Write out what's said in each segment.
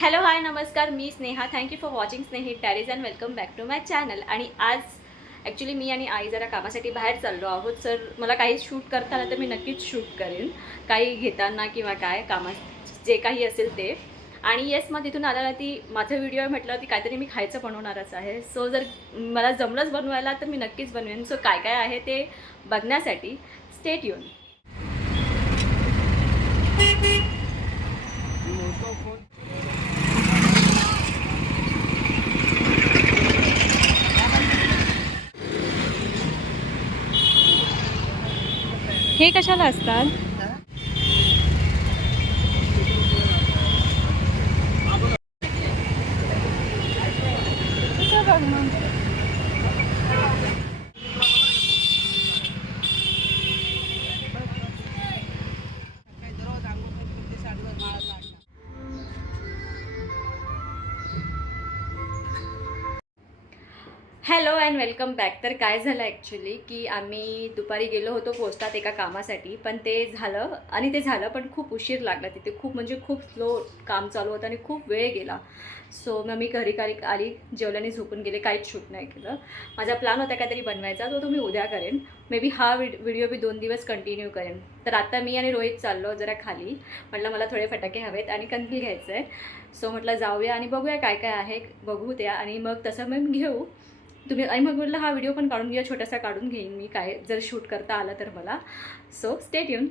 Hello hi नमस्कार, मी Sneha. Thank you for watching Snehi diaries and welcome back to my channel. आणि आज ॲक्च्युली मी आणि आई जरा कामासाठी बाहेर चाललो आहोत. सर मला काही शूट करता आलं तर मी नक्कीच शूट करेन, काही घेताना किंवा काय कामात जे काही असेल ते. आणि येस, मग तिथून आल्याला ती माझं व्हिडिओ म्हटलं ती काहीतरी मी खायचं बनवणारच आहे. सो जर मला जमलंच बनवायला तर मी नक्कीच बनवेन. सो काय काय आहे ते बघण्यासाठी स्टे ट्यून. हे कशाला असतात? Hello and welcome back. तर काय झालं ॲक्च्युली की आम्ही दुपारी गेलो होतो पोस्टात एका कामासाठी, पण ते झालं पण खूप उशीर लागला. तिथे खूप म्हणजे खूप स्लो काम चालू होतं आणि खूप वेळ गेला. सो मग मी घरी आली, जेवल्याने झोपून गेले, काहीच शूट नाही केलं. माझा प्लॅन होता काहीतरी बनवायचा, तो मी उद्या करेन. मे बी हा व्हिडिओ मी 2 दिवस कंटिन्यू करेन. तर आता मी आणि रोहित चाललो जरा खाली. म्हटलं मला थोडे फटाके हवेत आणि कंदील घ्यायचं आहे. सो म्हटलं जाऊया आणि बघूया काय काय आहे, बघू द्या आणि मग तसं मग घेऊ तुम्ही. आणि मग म्हटलं हा व्हिडिओ पण काढून घ्या, छोटासा काढून घेईन मी, काय जर शूट करता आलं तर मला. So stay tune.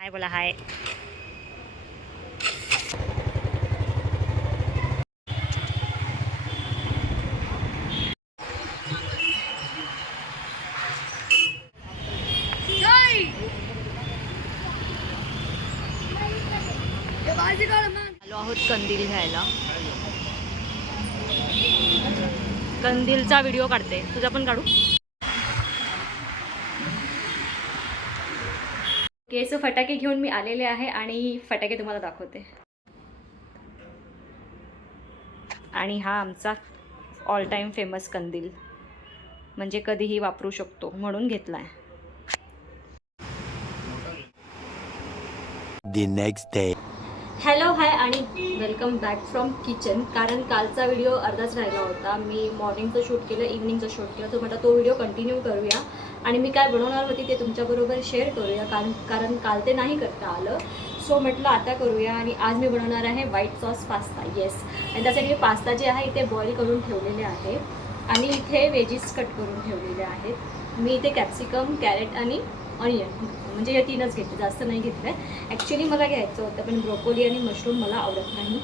हाय बोला. हाय. आलो आहोत कंदील घ्यायला. कंदीलचा व्हिडिओ काढते, तुझा पण काढू. ओके, सो फटाके घेऊन मी आलेले आहे आणि फटाके तुम्हाला दाखवते. आणि हा आमचा ऑल टाईम फेमस कंदील, म्हणजे कधीही वापरू शकतो म्हणून घेतला आहे. The next day. Hello hi आणि वेलकम बॅक फ्रॉम किचन. कारण कालचा व्हिडिओ अर्धाच राहिला होता. मी मॉर्निंगचं शूट केलं, इव्हनिंगचं शूट केलं, तर म्हटलं तो व्हिडिओ कंटिन्यू करूया आणि मी काय बनवणार होती ते तुमच्याबरोबर शेअर करूया. कारण काल ते नाही करता आलं. सो म्हटलं आता करूया. आणि आज मी बनवणार आहे व्हाईट सॉस पास्ता. येस, आणि त्यासाठी मी पास्ता जे आहे इथे बॉईल करून ठेवलेले आहे आणि इथे व्हेजीस कट करून ठेवलेले आहेत. मी इथे कॅप्सिकम, कॅरेट आणि ऑनियन, म्हणजे हे 3च घेतले, जास्त नाही घेतलं आहे. ॲक्च्युली मला घ्यायचं होतं, पण ब्रोकोली आणि मशरूम मला आवडत नाही.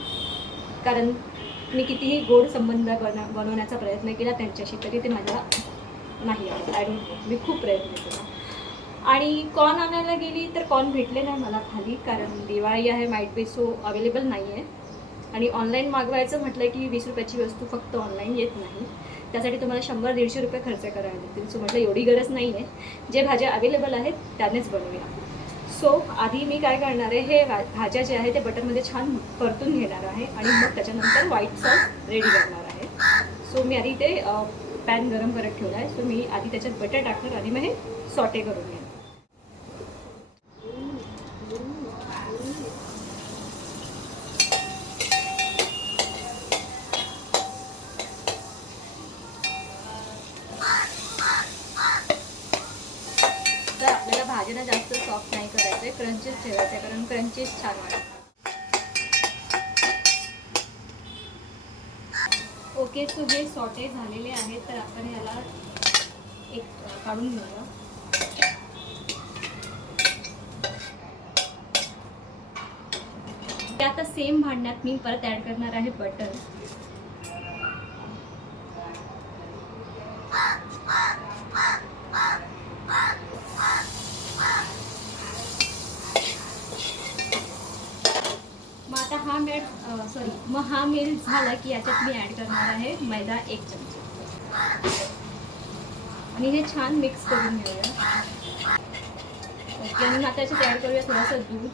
कारण मी कितीही गोड संबंध बनवण्याचा प्रयत्न केला त्यांच्याशी, तरी ते मला नाही आवडत. आय डोंट नो, मी खूप प्रयत्न केला. आणि कॉर्न आणायला गेली तर कॉर्न भेटले नाही मला खाली, कारण दिवाळी आहे, माईट बी सो अवेलेबल नाही आहे. आणि ऑनलाईन मागवायचं म्हटलं की 20 रुपयाची वस्तू फक्त ऑनलाईन येत नाही. त्यासाठी तुम्हाला 100-150 रुपये खर्च करावे लागतील. सो म्हटलं एवढी गरज नाही आहे, जे भाज्या अवेलेबल आहेत त्यानेच बनवूया. सो आधी मी काय करणार आहे, हे भाज्या जे आहे ते बटरमध्ये छान परतून घेणार आहे आणि मग त्याच्यानंतर व्हाईट सॉस रेडी करणार आहे. सो मी आधी ते पॅन गरम करत ठेवला आहे. सो मी आधी त्याच्यात बटर टाकणार आणि मग हे सॉटे करून घेणार. तर आपल्याला भाज्यांना जास्त सॉफ्ट नाही करायचं आहे, क्रंचीस ठेवायचं आहे, कारण क्रंचीस छान वाटतात. ओके, सो हे सॉटे झालेले आहेत, तर आपण याला एक काढून घेऊया. आता सेम भांड्यात मी परत ॲड करणार आहे बटर. मग हा मेल्ट झाला की याच्यात मी ॲड करणार आहे मैदा 1 चमचा आणि हे छान मिक्स करून घेऊया. ओके, आणि आता याच्यात ॲड करूया थोडंसं दूध.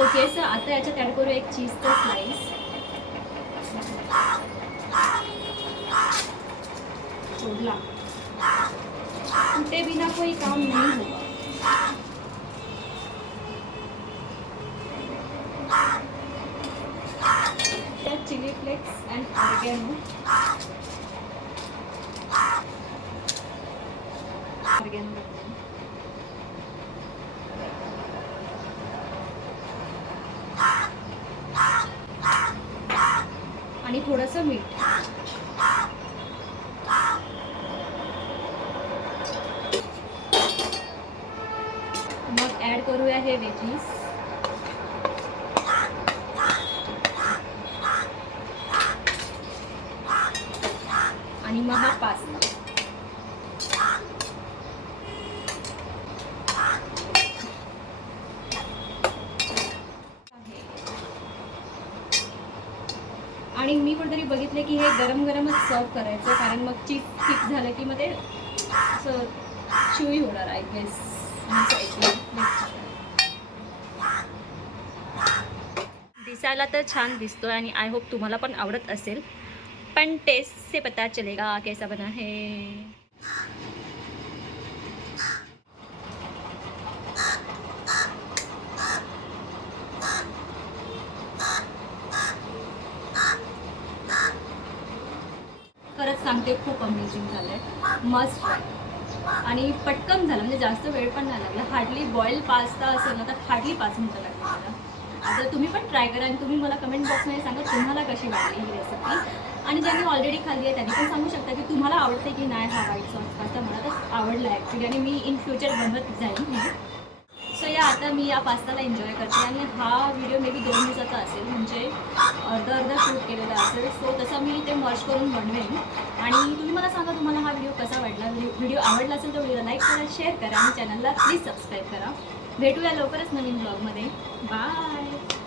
ओके, सर आता याच्यात ॲड करू एक चीजचं स्लाइस. Flakes and oregano. आणि थोडंसं मीठ. मग ॲड करूया हे वेजीस. आणि मग हा पास्ता. आणि मी कुठेतरी बघितले की हे गरम गरमच सर्व करायचं, कारण मग चीज थिक झालं की मग ते असं शिवी होणार आय गेस. दिसायला तर छान दिसतोय आणि आय होप तुम्हाला पण आवडत असेल, पण टेस्ट से पता चलेगा कैसा बना है. खरंच सांगते, खूप अमेझिंग झालं आहे. Must try. आणि पटकन झालं, म्हणजे जास्त वेळ पण नाही लागला. हार्डली बॉईल पास्ता असेल ना तर हार्डली 5 मिनटं लागली मला. आता तुम्ही पण ट्राय करा आणि तुम्ही मला कमेंट बॉक्समध्ये सांगा तुम्हाला कशी वाटली ही रेसिपी. आणि ज्यांनी ऑलरेडी खाल्ली आहे त्यांनी पण सांगू शकता की तुम्हाला आवडते की नाही हा व्हाईट सॉस पास्ता. मला तर आवडला ॲक्च्युली आणि मी इन फ्युचर बनवत जाईन. सो या आता मी या पास्ताला एन्जॉय करते. आणि हा व्हिडिओ मे बी 2 दिवसाचा असेल, म्हणजे अर्धा शूट केलेला असेल. सो तसं मी ते मर्ज करून बनवेन. आणि तुम्ही मला सांगा तुम्हाला हा व्हिडिओ कसा वाटला. व्हिडिओ आवडला असेल तर व्हिडिओला लाईक करा, शेअर करा आणि चॅनलला प्लीज सबस्क्राईब करा. भेटूया लवकरच नवीन ब्लॉगमध्ये. बाय.